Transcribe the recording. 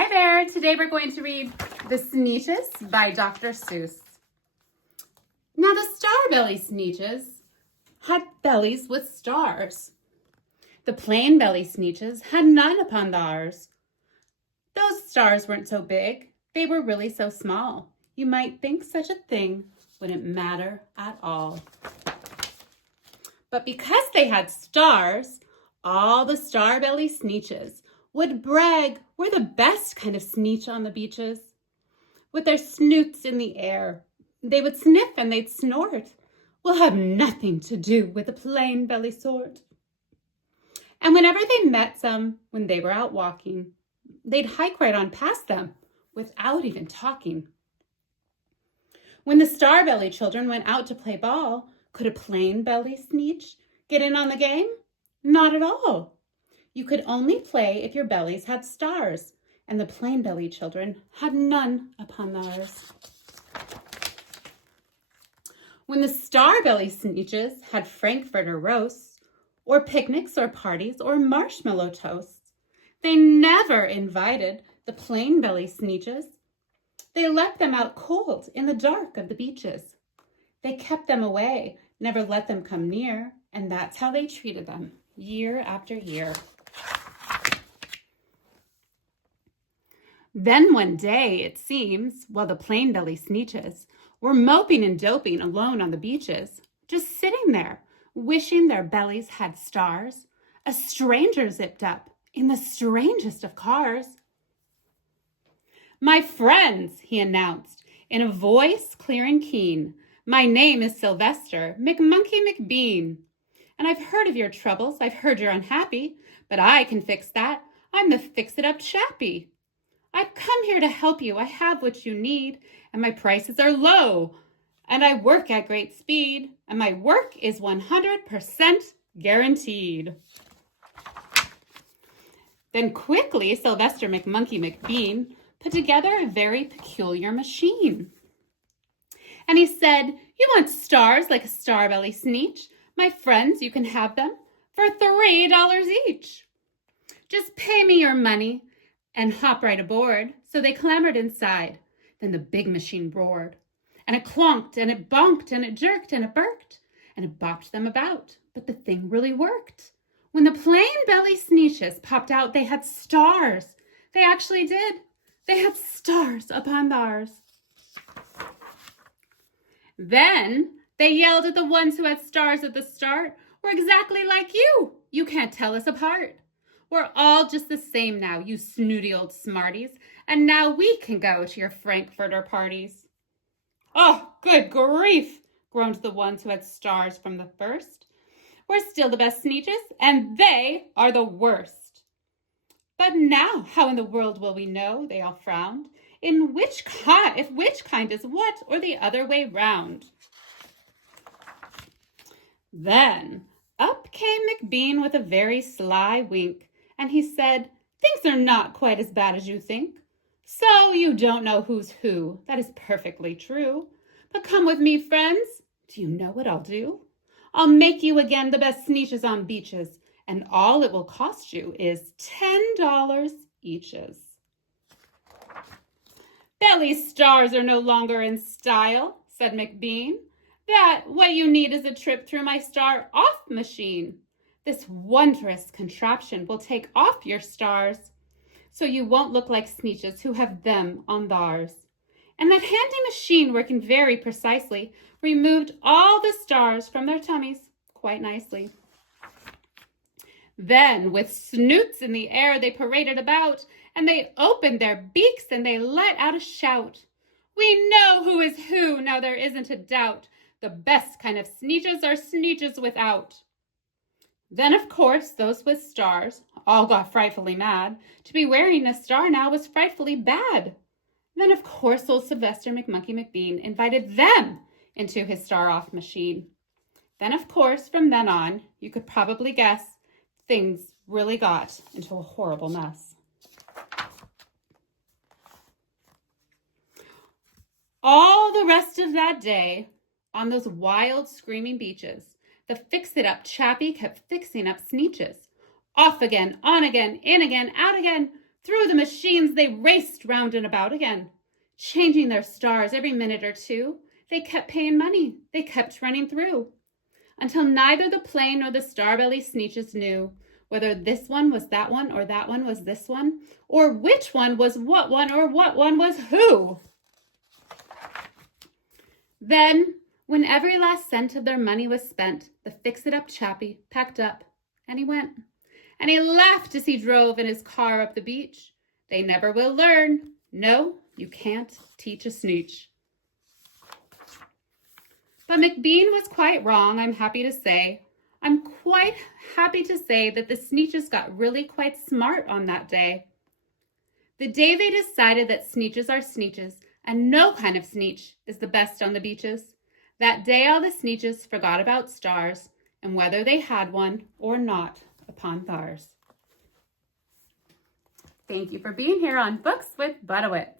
Hi there. Today we're going to read The Sneetches by Dr. Seuss. Now the star-belly Sneetches had bellies with stars. The plain-belly Sneetches had none upon theirs. Those stars weren't so big. They were really so small. You might think such a thing wouldn't matter at all. But because they had stars, all the star-belly Sneetches would brag we're the best kind of Sneetch on the beaches. With their snoots in the air, they would sniff and they'd snort. We'll have nothing to do with the plain belly sort. And whenever they met some, when they were out walking, they'd hike right on past them without even talking. When the star-belly children went out to play ball, could a plain belly Sneetch get in on the game? Not at all. You could only play if your bellies had stars, and the plain belly children had none upon theirs. When the star-belly Sneetches had frankfurter roasts, or picnics or parties or marshmallow toasts, they never invited the plain belly Sneetches. They let them out cold in the dark of the beaches. They kept them away, never let them come near, and that's how they treated them year after year. Then one day, it seems, while the plain belly Sneetches were moping and doping alone on the beaches, just sitting there, wishing their bellies had stars, a stranger zipped up in the strangest of cars. "My friends," he announced, in a voice clear and keen, "my name is Sylvester McMonkey McBean. And I've heard of your troubles, I've heard you're unhappy, but I can fix that. I'm the fix-it-up chappie. I've come here to help you, I have what you need, and my prices are low, and I work at great speed, and my work is 100% guaranteed." Then quickly Sylvester McMonkey McBean put together a very peculiar machine. And he said, "You want stars like a star-belly Sneetch? My friends, you can have them for $3 each. Just pay me your money and hop right aboard." So they clambered inside. Then the big machine roared, and it clonked, and it bonked, and it jerked, and it burked, and it bopped them about. But the thing really worked. When the plain belly Sneetches popped out, they had stars. They actually did. They had stars upon theirs. Then they yelled at the ones who had stars at the start. "We're exactly like you. You can't tell us apart. We're all just the same now, you snooty old smarties, and now we can go to your frankfurter parties." "Oh, good grief," groaned the ones who had stars from the first. "We're still the best Sneetches, and they are the worst." "But now, how in the world will we know," they all frowned, if which kind is what, or the other way round?" Then up came McBean with a very sly wink, and he said, "Things are not quite as bad as you think. So you don't know who's who. That is perfectly true. But come with me, friends. Do you know what I'll do? I'll make you again the best Sneetches on beaches, and all it will cost you is $10 eaches." "Belly stars are no longer in style," said McBean. What you need is a trip through my star-off machine. This wondrous contraption will take off your stars, so you won't look like Sneetches who have them on theirs." And that handy machine, working very precisely, removed all the stars from their tummies quite nicely. Then, with snoots in the air, they paraded about, and they opened their beaks and they let out a shout. "We know who is who, now there isn't a doubt. The best kind of Sneetches are Sneetches without." Then, of course, those with stars all got frightfully mad. To be wearing a star now was frightfully bad. Then, of course, old Sylvester McMonkey McBean invited them into his star-off machine. Then, of course, from then on, you could probably guess, things really got into a horrible mess. All the rest of that day, on those wild, screaming beaches, the fix-it-up chappie kept fixing up Sneetches. Off again, on again, in again, out again, Through the machines they raced round and about again, changing their stars every minute or two. They kept paying money, they kept running through, until neither the plane nor the Starbelly Sneetches knew whether this one was that one or that one was this one, or which one was what one or what one was who. Then, when every last cent of their money was spent, the fix-it-up chappie packed up, and he went. And he laughed as he drove in his car up the beach. They never will learn. No, you can't teach a Sneetch. But McBean was quite wrong, I'm happy to say. I'm quite happy to say that the Sneetches got really quite smart on that day. The day they decided that Sneetches are Sneetches, and no kind of Sneetch is the best on the beaches. That day all the Sneetches forgot about stars, and whether they had one or not upon thars. Thank you for being here on Books with Buttawit.